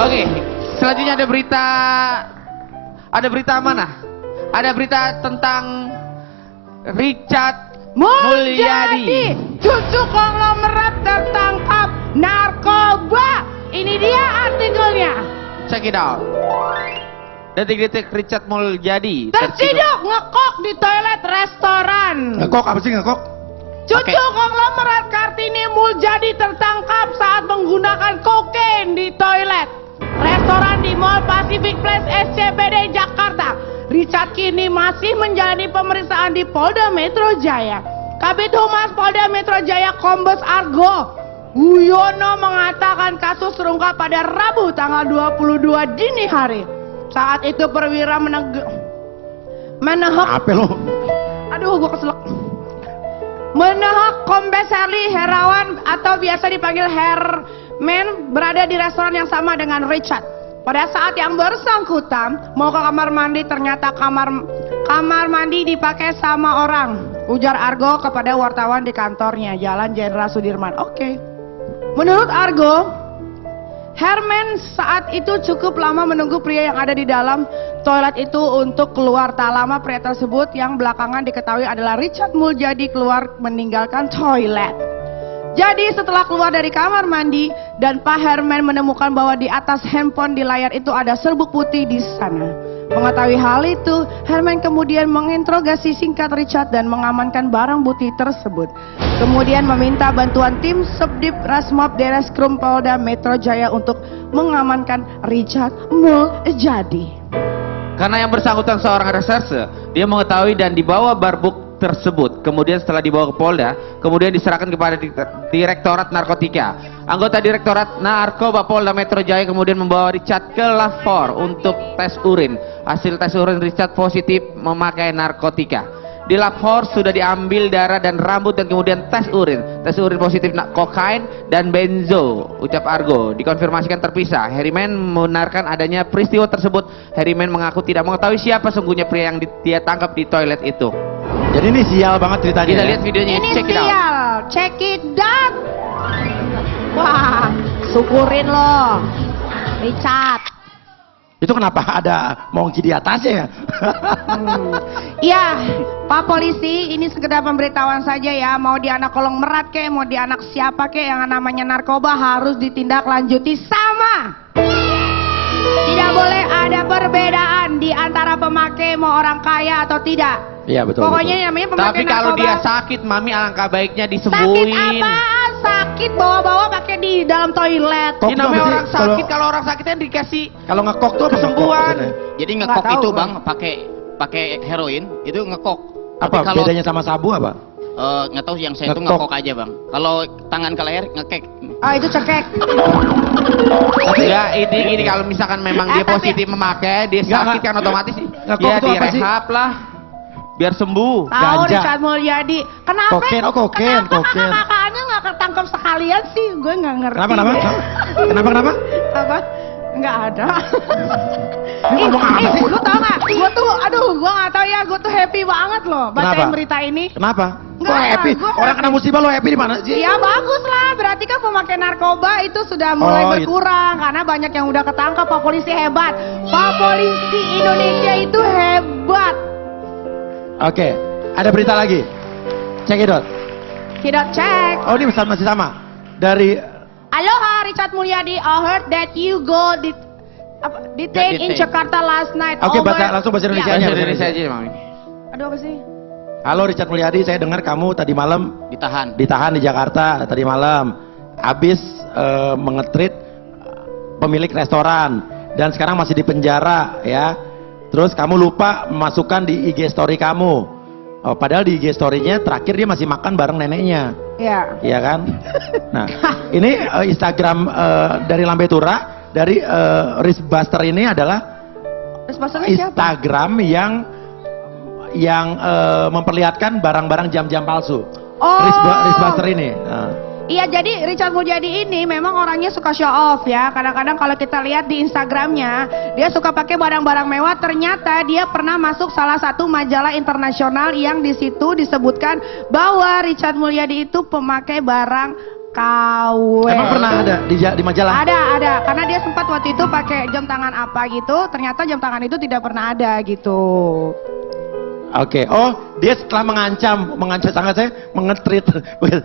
Oke, selanjutnya ada berita mana? Ada berita tentang Richard Mulyadi. Cucu konglomerat tertangkap narkoba. Ini dia artikelnya. Check it out. Detik-detik Richard Mulyadi Terciduk ngekok di toilet restoran. Ngekok apa sih ngekok? Cucu konglomerat Kartini Mulyadi tertangkap saat menggunakan kokain di toilet restoran di Mall Pacific Place SCBD Jakarta. Richard kini masih menjalani pemeriksaan di Polda Metro Jaya. Kabid Humas Polda Metro Jaya Kombes Argo Guyono mengatakan kasus terungkap pada Rabu tanggal 22 dini hari. Saat itu perwira menehak Apa lo? Aduh, gua keselak. Menehak Kombes Herli Herawan atau biasa dipanggil Herman berada di restoran yang sama dengan Richard. Pada saat yang bersangkutan mau ke kamar mandi, ternyata kamar mandi dipakai sama orang. Ujar Argo kepada wartawan di kantornya, Jalan Jenderal Sudirman. Oke. Menurut Argo, Herman saat itu cukup lama menunggu pria yang ada di dalam toilet itu untuk keluar. Tak lama pria tersebut yang belakangan diketahui adalah Richard Mulyadi keluar meninggalkan toilet. Jadi setelah keluar dari kamar mandi dan Pak Herman menemukan bahwa di atas handphone di layar itu ada serbuk putih di sana. Mengetahui hal itu, Herman kemudian menginterogasi singkat Richard dan mengamankan barang bukti tersebut. Kemudian meminta bantuan tim Subdit Rasmob Dereskrim Polda Metro Jaya untuk mengamankan Richard Mulyadi. Karena yang bersangkutan seorang reserse, dia mengetahui dan dibawa barbuk tersebut. Kemudian setelah dibawa ke Polda, kemudian diserahkan kepada Direktorat Narkotika. Anggota Direktorat Narkoba Polda Metro Jaya kemudian membawa Richard ke Lab 4 untuk tes urin. Hasil tes urin Richard positif memakai narkotika. Di Lab 4 sudah diambil darah dan rambut dan kemudian tes urin. Tes urin positif kokain dan benzo, ucap Argo. Dikonfirmasikan terpisah. Herman membenarkan adanya peristiwa tersebut. Herman mengaku tidak mengetahui siapa sesungguhnya pria yang dia tangkap di toilet itu. Jadi ini sial banget ceritanya. Kita ya? lihat videonya, Ini check it out. sial, check it out. Wah, syukurin loh, Richard. Itu kenapa ada mongki di atasnya ya? Iya, Pak Polisi, ini sekedar pemberitahuan saja ya. Mau di anak kolong merat kek, mau di anak siapa kek yang namanya narkoba harus ditindaklanjuti sama. Tidak boleh ada perbedaan di antara pemakai mau orang kaya atau tidak. Iya betul. Pokoknya betul. namanya pemakai Tapi kalau narkoba. dia sakit, Mami alangkah baiknya Sakit disembuhin. apaan? Sakit bawa-bawa pakai di dalam toilet. Kok Ini namanya apa sih? orang sakit, kalau orang sakitnya dikasih Kalau ngekok tuh apa kesembuhan. maksudnya? Jadi Nggak ngekok tahu, itu Bang. bang pakai heroin itu ngekok. Apa Tapi kalau bedanya sama sabu apa? nggak tahu yang saya itu Ngekok. ngekok aja bang. Kalau tangan ke leher ngekek. Ah itu cekek. Ya ini kalau misalkan memang dia Tapi- positif memakai, dia Nggak, sakit kan otomatis ngekok ya itu apa sih? direhab lah biar sembuh. Tahu Ganja. Richard Mulyadi. Kenapa? Kokain, oh, kokain, Kenapa kokain. kakak-kakaknya nggak ketangkap sekalian sih? Gue nggak ngerti. Kenapa? Kenapa? Apa? Nggak ada. Ini ngomong apa sih? Lu tau nggak? Gue tuh, aduh, gue nggak tahu ya. Gue tuh happy banget loh bacain Kenapa? berita ini. Kenapa? Kok Nggak, happy? gua Orang happy. kena musibah lo happy di mana sih? Ya bagus lah, berarti kan pemakai narkoba itu sudah mulai Oh, berkurang karena banyak yang udah ketangkap. Pak Polisi hebat. Pak Polisi Indonesia itu hebat. Oke, ada berita lagi. Check it out. Tidak cek. Oh ini masih sama. Dari Aloha Richard Mulyadi, I heard that you go detained in Detained. Jakarta last night. Oke, over- langsung bahasa Indonesia Ya. aja. Bahasa Indonesia aja, Mami. Aduh apa sih? Halo Richard Mulyadi, saya dengar kamu tadi malam Ditahan. di Jakarta tadi malam. Habis mengetrit pemilik restoran dan sekarang masih di penjara ya. Terus kamu lupa memasukkan di IG story kamu. Oh, padahal di IG story-nya terakhir dia masih makan bareng neneknya. Ya. Iya kan? Nah, ini Instagram dari Lambe Tura, dari Rizbuster ini adalah Terus maksudnya siapa? Instagram yang memperlihatkan barang-barang jam-jam palsu. Oh. Rizbuster ini. Nah. Iya, jadi Richard Mulyadi ini memang orangnya suka show off ya. Kadang-kadang kalau kita lihat di Instagramnya, dia suka pakai barang-barang mewah. Ternyata dia pernah masuk salah satu majalah internasional yang di situ disebutkan bahwa Richard Mulyadi itu pemakai barang KW. Emang pernah ada di majalah? Ada, karena dia sempat waktu itu pakai jam tangan apa gitu, ternyata jam tangan itu tidak pernah ada gitu. Oke, oh dia setelah mengancam sangat saya mengetrit.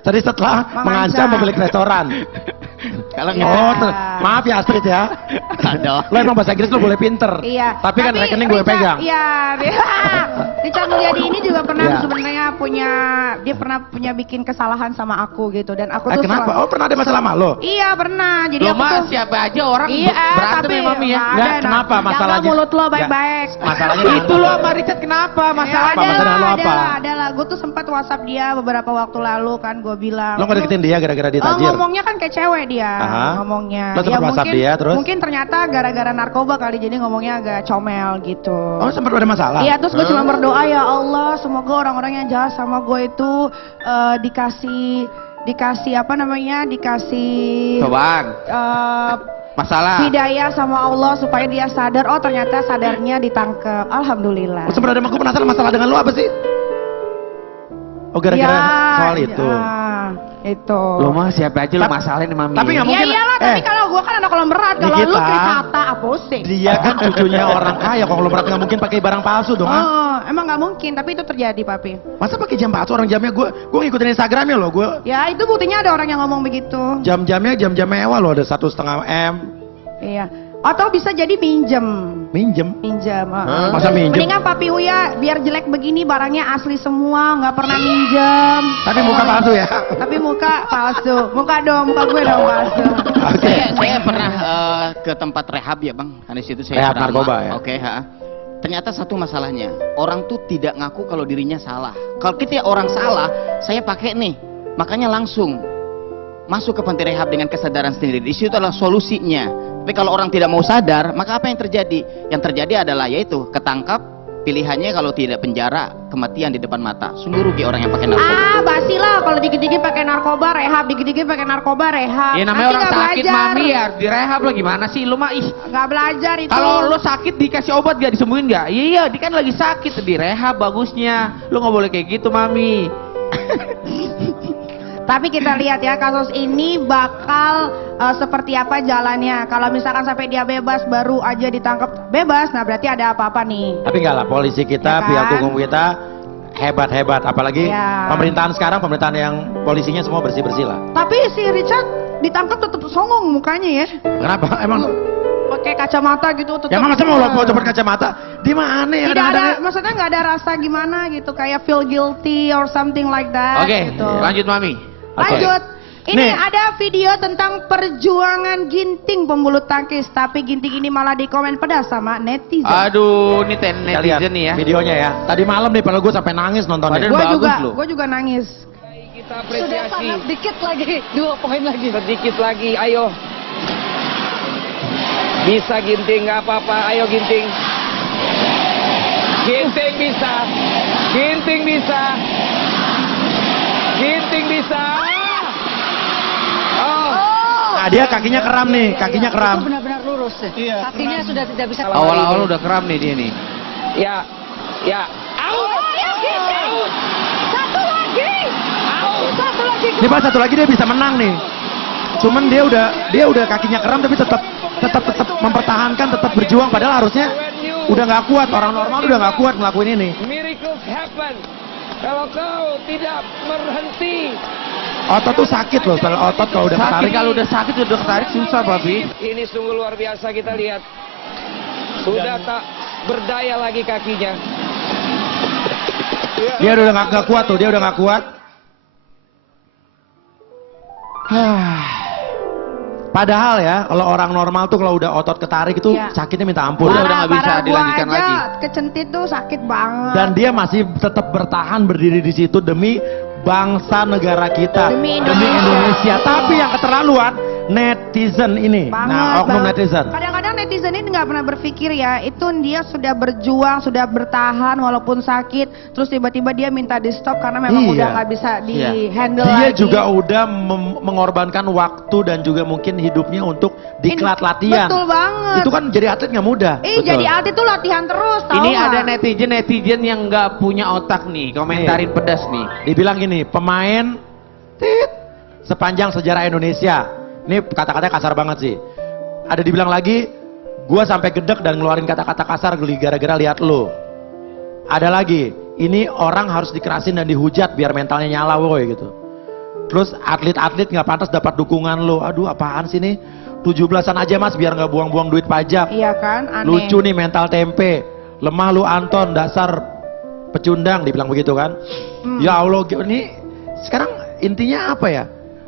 Tadi setelah mengancam pemilik restoran. Kalau Ya. Oh, maaf ya Astrid ya. Aduh. Lo emang bahasa Inggris lo boleh pinter. Iya. Tapi kan rekening gue Richard- pegang. Iya. Richard Mulyadi ini juga pernah Iya. sebenarnya dia pernah punya bikin kesalahan sama aku gitu dan aku tuh Kenapa? Oh pernah ada masalah sama lo? Iya pernah. Jadi Lo aku mah tuh siapa aja orang Iya, berantem tapi ya Mami ya. nggak Nggak, ada, kenapa jaga masalahnya? mulut lo Nggak. baik-baik. Masalahnya Itu lo sama Richard kenapa Ya, masalahnya? Apa masalah lo apa? Ada lah. Gue tuh sempat WhatsApp dia beberapa waktu lalu kan, gue bilang. Lo nggak deketin dia gara-gara dia Oh, tajir? ngomongnya kan kayak cewek dia, Aha. ngomongnya. Lo sempet WhatsApp dia, terus? Mungkin ternyata gara-gara narkoba kali, jadi ngomongnya agak comel gitu. Oh sempat ada masalah? Iya, terus gue cuma berdoa ya Allah, semoga orang-orang yang jahat sama gue itu dikasih apa namanya, dikasih Cobaan, masalah. hidayah sama Allah supaya dia sadar. Oh ternyata sadarnya ditangkap. Alhamdulillah. Oh, sempat ada gue penasaran masalah dengan lo apa sih? Oh gara-gara soal itu. Itu. Lo mah siapa aja lo Tapi- masalahin Mami. tapi nggak Ya mungkin. iyalah, tapi kalau gue kan anak berat, kalau lu Nikita, Trisata pusing. Dia kan cucunya orang kaya, konglomerat nggak mungkin pakai barang palsu dong. Ah. Oh, emang nggak mungkin, tapi itu terjadi papi. Masa pakai jam palsu orang jamnya gue ngikutin Instagramnya loh, gue Ya itu buktinya ada orang yang ngomong begitu. jam-jamnya jam-jam mewah loh, ada 1,5 M. Iya. Atau bisa jadi minjem. Minjem. Masa minjem? Mendingan papi Uya biar jelek begini barangnya asli semua, nggak pernah minjem. Tapi muka palsu ya. Tapi muka palsu. Muka gue dong palsu. Oke. Saya pernah ke tempat rehab ya bang, karena di situ saya Rehab pernah narkoba lama. ya? Oke, ternyata satu masalahnya, orang tuh tidak ngaku kalau dirinya salah. Kalau kita orang salah, saya pakai nih, makanya langsung masuk ke panti rehab dengan kesadaran sendiri. Di situ adalah solusinya. Tapi kalau orang tidak mau sadar, maka apa yang terjadi? Yang terjadi adalah yaitu ketangkap, pilihannya kalau tidak penjara, kematian di depan mata. Sungguh rugi orang yang pakai narkoba. Ah, basi lah kalau dikit-dikit pakai narkoba rehab, dikit-dikit pakai narkoba rehab. Ya namanya Nanti orang nggak sakit belajar. Mami ya direhab lo gimana sih lo mah ih. Nggak belajar itu. Kalau lo sakit dikasih obat gak disembuhin gak? Iya dia kan lagi sakit direhab bagusnya. Lo nggak boleh kayak gitu Mami. Tapi kita lihat ya kasus ini bakal seperti apa jalannya. Kalau misalkan sampai dia bebas baru aja ditangkap bebas, nah berarti ada apa-apa nih. Tapi enggak lah, polisi kita, Ya kan? pihak hukum kita hebat-hebat. Apalagi Ya. pemerintahan sekarang, pemerintahan yang polisinya semua bersih-bersih lah. Tapi si Richard ditangkap tetap songong mukanya ya. Kenapa? Emang Pakai kacamata gitu tetap. ya masa mau lo copot kacamata? Di mana ya Tidak kadang-kadang ada, ya? maksudnya nggak ada rasa gimana gitu, kayak feel guilty or something like that. Oke gitu. lanjut Mami. Lanjut. Ini Nih. ada video tentang perjuangan Ginting pembulu tangkis, tapi Ginting ini malah dikomen pedas sama netizen. Aduh ini Kita lihat netizen nih ya. videonya ya. Tadi malam nih padahal gue sampai nangis nontonnya. Padahal bagus loh. Gue juga nangis. Kita apresiasi. Dikit lagi, 2 poin lagi. Sedikit lagi, ayo. Bisa Ginting, nggak apa-apa. Ayo Ginting. Ginting bisa. Ginting bisa. Ginting bisa. Oh. Nah dia kakinya kram nih, kakinya kram. Itu benar-benar lurus. Kakinya sudah tidak bisa. Awal-awal udah kram nih dia nih. Ya, ya. Out. Ayo Ginting. Satu lagi. Out. Satu lagi. Ini pas satu lagi dia bisa menang nih. Cuman dia udah kakinya kram tapi tetap mempertahankan, tetap berjuang padahal harusnya udah nggak kuat. Orang normal udah nggak kuat ngelakuin ini. Miracles happen. Kalau kau tidak berhenti. Otot tuh sakit loh, kalau otot kalau udah Sakit ketarik. kalau udah sakit udah ketarik susah Papi. Ini sungguh luar biasa, kita lihat. Sudah tak berdaya lagi kakinya. Dia udah nggak kuat tuh, dia udah nggak kuat. Padahal ya, kalau orang normal tuh kalau udah otot ketarik itu Iya. sakitnya minta ampun. Udah nggak bisa Parah, gua dilanjutkan aja lagi. kecentit tuh sakit banget. Dan dia masih tetap bertahan berdiri di situ demi bangsa negara kita, Demi Indonesia. Tapi yang keterlaluan netizen ini, nah oknum banget. netizen. Kadang-kadang netizen ini nggak pernah berpikir ya, itu dia sudah berjuang, sudah bertahan walaupun sakit, terus tiba-tiba dia minta di stop karena memang Iya. udah nggak bisa di handle Dia lagi. juga udah mengorbankan waktu dan juga mungkin hidupnya untuk diklat latihan. Betul banget. Itu kan jadi atlet nggak mudah. Jadi atlet tuh latihan terus, tahu Ini nggak? ada netizen yang nggak punya otak nih, komentarin pedas nih. Dibilang gini, pemain tit, sepanjang sejarah Indonesia. Ini kata-katanya kasar banget sih. ada dibilang lagi, gua sampai gedek dan ngeluarin kata-kata kasar gara-gara lihat lu. Ada lagi, ini orang harus dikerasin dan dihujat biar mentalnya nyala woy gitu. Terus atlet-atlet nggak pantas dapat dukungan lu. Aduh apaan sih nih? 17-an aja mas biar nggak buang-buang duit pajak. Iya kan, aneh. Lucu nih mental tempe. Lemah lu Anton, dasar pecundang dibilang begitu kan. Ya Allah, ini sekarang intinya apa ya?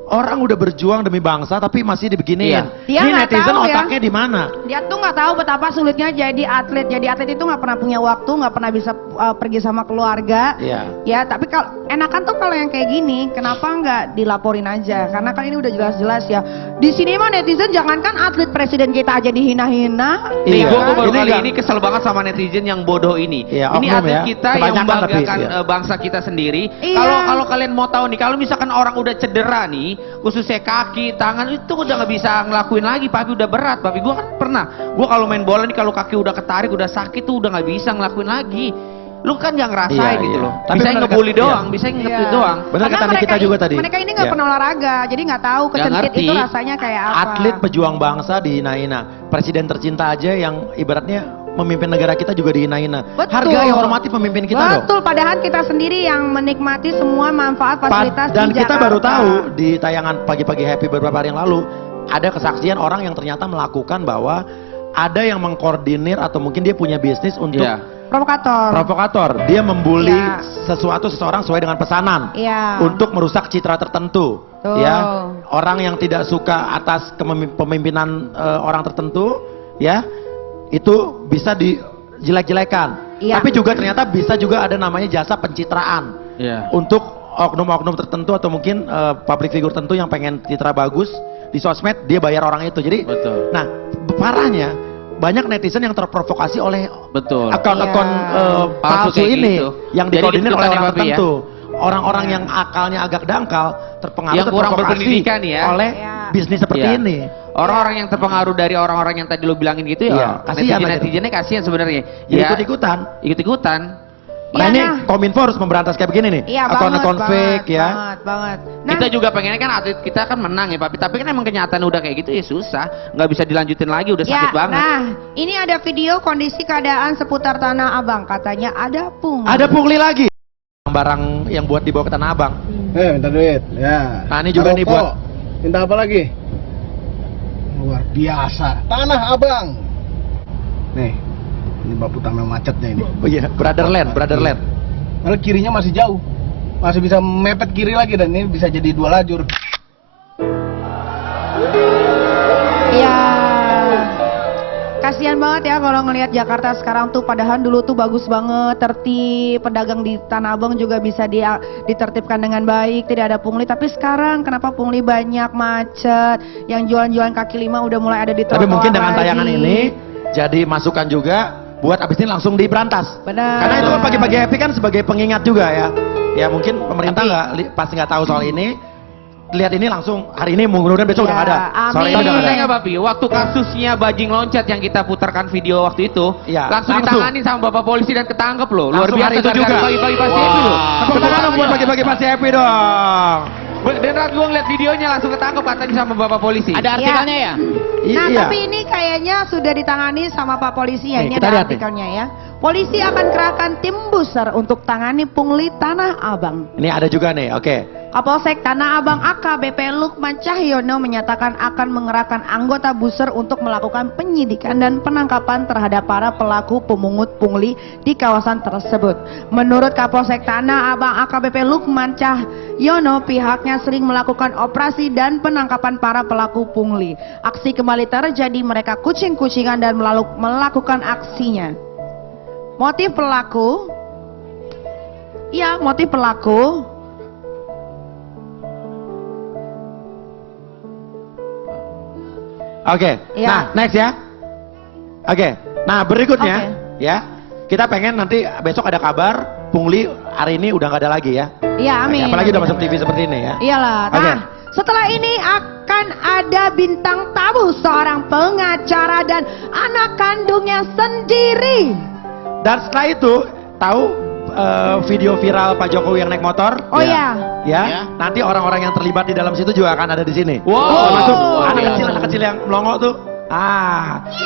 Orang udah berjuang demi bangsa tapi masih dibeginiin. Dia Ini nggak netizen tahu ya. otaknya di mana? Dia tuh nggak tahu betapa sulitnya jadi atlet. Jadi atlet itu nggak pernah punya waktu, nggak pernah bisa pergi sama keluarga. Iya. Ya, tapi kalau enakan tuh kalau yang kayak gini, kenapa nggak dilaporin aja? Karena kan ini udah jelas-jelas ya. Di sini mah netizen jangankan atlet presiden kita aja dihina-hina. Nih, Iya. gua baru Ini kali nggak- ini kesel banget sama netizen yang bodoh ini. Iya, Ini oknum atlet ya. kita yang Kebanyakan tapi, membanggakan iya. bangsa kita sendiri. Iya. Kalau kalian mau tahu nih, kalau misalkan orang udah cedera nih, khususnya kaki, tangan itu udah nggak bisa ngelakuin lagi, papi udah berat. Papi gua kan pernah, gua kalau main bola nih kalau kaki udah ketarik, udah sakit tuh udah nggak bisa ngelakuin lagi. Lu kan nggak ngerasain Iya, gitu iya. loh. Tapi Bisa benar ngebully kata- doang, iya. bisa ngetik Iya. doang. Benar Karena kata Nikita juga tadi. Mereka ini nggak Iya. pernah olahraga, jadi nggak tahu kecentit ngerti. itu rasanya kayak apa. Atlet pejuang bangsa dihina-hina. Presiden tercinta aja yang ibaratnya memimpin negara kita juga dihina-hina. Betul. Hargai, hormati pemimpin kita dong. Betul, padahal kita sendiri yang menikmati semua manfaat fasilitas Dan di kita Jakarta. baru tahu di tayangan pagi-pagi happy beberapa hari yang lalu ada kesaksian orang yang ternyata melakukan bahwa ada yang mengkoordinir atau mungkin dia punya bisnis untuk Iya. Provokator. provokator. Dia membuli Iya. seseorang sesuai dengan pesanan Iya. untuk merusak citra tertentu. Betul. Ya, orang yang tidak suka atas kepemimpinan orang tertentu, ya itu bisa dijelek-jelekan. Iya. Tapi juga ternyata bisa juga ada namanya jasa pencitraan Iya. untuk oknum-oknum tertentu atau mungkin public figure tertentu yang pengen citra bagus di sosmed, dia bayar orang itu. Jadi, Betul. nah parahnya banyak netizen yang terprovokasi oleh Betul. akun-akun Iya. Palsu palsu kayak ini gitu. yang Jadi dikoordinir oleh ikut-ikutan orang ya, Papi, ya? tertentu. Orang-orang yang akalnya agak dangkal terpengaruh Yang kurang terprovokasi berpendidikan ya. oleh Iya. bisnis seperti Iya. ini. Orang-orang yang terpengaruh dari orang-orang yang tadi lo bilangin gitu Iya, ya, kasihan lah netizennya kasihan sebenarnya. Jadi Ya, ikut-ikutan. ikut-ikutan. Nah Iya, ini nah. Kominfo harus memberantas kayak begini nih. Iya, Akun-akun banget, fake ya. Banget. Nah, Kita juga pengennya kan atlet kita kan menang ya, tapi kan emang kenyataan udah kayak gitu ya susah, nggak bisa dilanjutin lagi, udah sakit banget. Nah, ini ada video kondisi keadaan seputar Tanah Abang. Katanya ada pungli. Ada pungli lagi. Barang yang buat dibawa ke Tanah Abang. Minta duit. Ya. Nah, ini juga nih Rokok. buat- Minta apa lagi? Luar biasa. Tanah Abang. Nih. Ini bapu tameng macetnya ini. Oh iya, Brotherland. Kalau kirinya masih jauh. Masih bisa mepet kiri lagi dan ini bisa jadi 2 lajur. Ya, kasihan banget ya kalau ngelihat Jakarta sekarang tuh, padahal dulu tuh bagus banget, tertib, pedagang di Tanah Abang juga bisa ditertibkan dengan baik, tidak ada pungli. Tapi sekarang kenapa pungli banyak, macet, yang jualan-jualan kaki lima udah mulai ada di trotoar Tapi mungkin dengan lagi. tayangan ini jadi masukan juga buat abis ini langsung diberantas. Benar. Karena itu kan pagi-pagi happy kan sebagai pengingat juga ya. Ya mungkin pemerintah Tapi- pasti nggak tahu soal ini. Lihat ini langsung hari ini mudah-mudahan besok Ya, udah nggak ada. Soal amin. ini udah Tapi nggak ada. saya nggak Papi, waktu kasusnya bajing loncat yang kita putarkan video waktu itu, Iya, langsung langsung. ditanganin sama bapak polisi dan ketangkep loh. Luar Langsung biasa hari itu gara-gara juga. Pagi-pagi pasti happy loh. Tepuk tangan dong buat pagi-pagi pasti happy dong. Dan saat gue ngeliat videonya langsung ketangkep katanya sama bapak polisi. Ada artikelnya ya? Nah, Iya. tapi ini kayaknya sudah ditangani sama Pak Polisi ya. Nih, Ini kita ada lihat nih. artikelnya ya. Polisi akan kerahkan tim buser untuk tangani pungli Tanah Abang. Ini ada juga nih, oke. Kapolsek Tanah Abang AKBP Lukman Cahyono menyatakan akan mengerahkan anggota buser untuk melakukan penyidikan dan penangkapan terhadap para pelaku pemungut pungli di kawasan tersebut. Menurut Kapolsek Tanah Abang AKBP Lukman Cahyono, pihaknya sering melakukan operasi dan penangkapan para pelaku pungli. Aksi kembali terjadi, mereka kucing-kucingan dan melakukan aksinya. Motif pelaku, Oke. Iya. Nah, next ya. Oke. Nah, berikutnya Oke. ya. Kita pengen nanti besok ada kabar pungli hari ini udah nggak ada lagi ya. Iya, amin. Oke, apalagi udah amin, masuk amin. TV seperti ini ya. Iyalah. Oke. Nah, setelah ini akan ada bintang tamu, seorang pengacara dan anak kandungnya sendiri. Dan setelah itu tahu video viral Pak Jokowi yang naik motor? Oh ya. Ya. Ya. Nanti orang-orang yang terlibat di dalam situ juga akan ada di sini. Wow. Termasuk Wow. anak kecil yang melongo tuh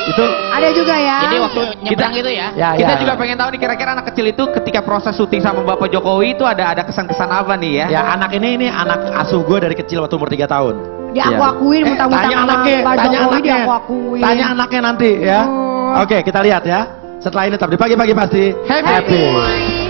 Itu Ada juga ya. Jadi waktu nyebrang itu ya. ya, Kita ya. juga pengen tahu nih kira-kira anak kecil itu ketika proses syuting sama Bapak Jokowi itu ada kesan-kesan apa nih ya? Ya anak ini anak asuh gue dari kecil waktu umur 3 tahun. Diaku-akuin mentang-mentang Tanya anak anaknya, Pak tanya Jokowi anaknya. diaku-akuin. Tanya anaknya nanti ya. Oh. Oke, kita lihat ya. Setelah ini tetap di pagi-pagi pasti Happy.